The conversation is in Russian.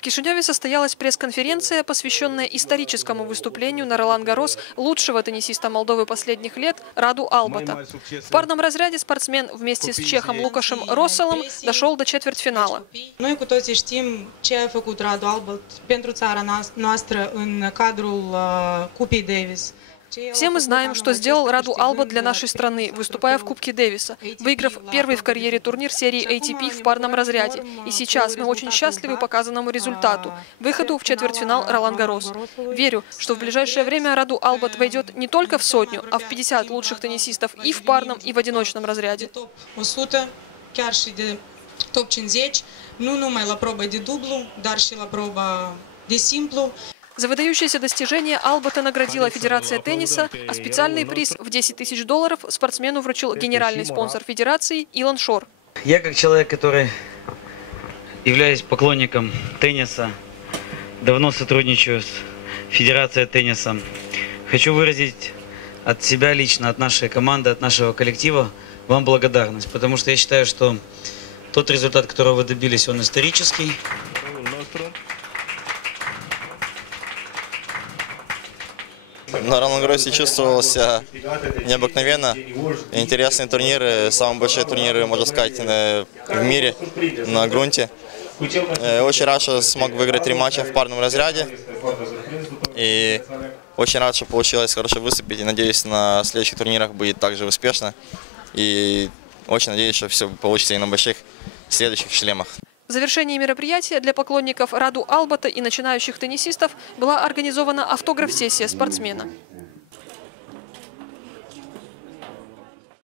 В Кишиневе состоялась пресс-конференция, посвященная историческому выступлению на Ролан-Гаррос лучшего теннисиста Молдовы последних лет Раду Албата. В парном разряде спортсмен вместе с чехом Лукашем Росселом дошел до четвертьфинала. Noi cu toții știm ce a făcut Radu Albert pentru țara noastră în cadrul Cupei Davis. Все мы знаем, что сделал Раду Албат для нашей страны, выступая в Кубке Дэвиса, выиграв первый в карьере турнир серии ATP в парном разряде. И сейчас мы очень счастливы показанному результату – выходу в четвертьфинал Ролан-Гаррос. Верю, что в ближайшее время Раду Албат войдет не только в сотню, а в 50 лучших теннисистов и в парном, и в одиночном разряде. Chiar și de top 50, nu numai la proba de dublu, dar și la proba de simplu. За выдающееся достижение Албата наградила Федерация тенниса, а специальный приз в $10 000 спортсмену вручил генеральный спонсор Федерации Илон Шор. Я как человек, который являюсь поклонником тенниса, давно сотрудничаю с Федерацией тенниса, хочу выразить от себя лично, от нашей команды, от нашего коллектива вам благодарность, потому что я считаю, что тот результат, которого вы добились, он исторический. На Ролан-Гарросе чувствовал себя необыкновенно. Интересные турниры, самые большие турниры, можно сказать, в мире на грунте. Очень рад, что смог выиграть 3 матча в парном разряде. И очень рад, что получилось хорошо выступить. И надеюсь, на следующих турнирах будет также успешно. И очень надеюсь, что все получится и на больших следующих шлемах. В завершении мероприятия для поклонников Раду Албата и начинающих теннисистов была организована автограф-сессия спортсмена.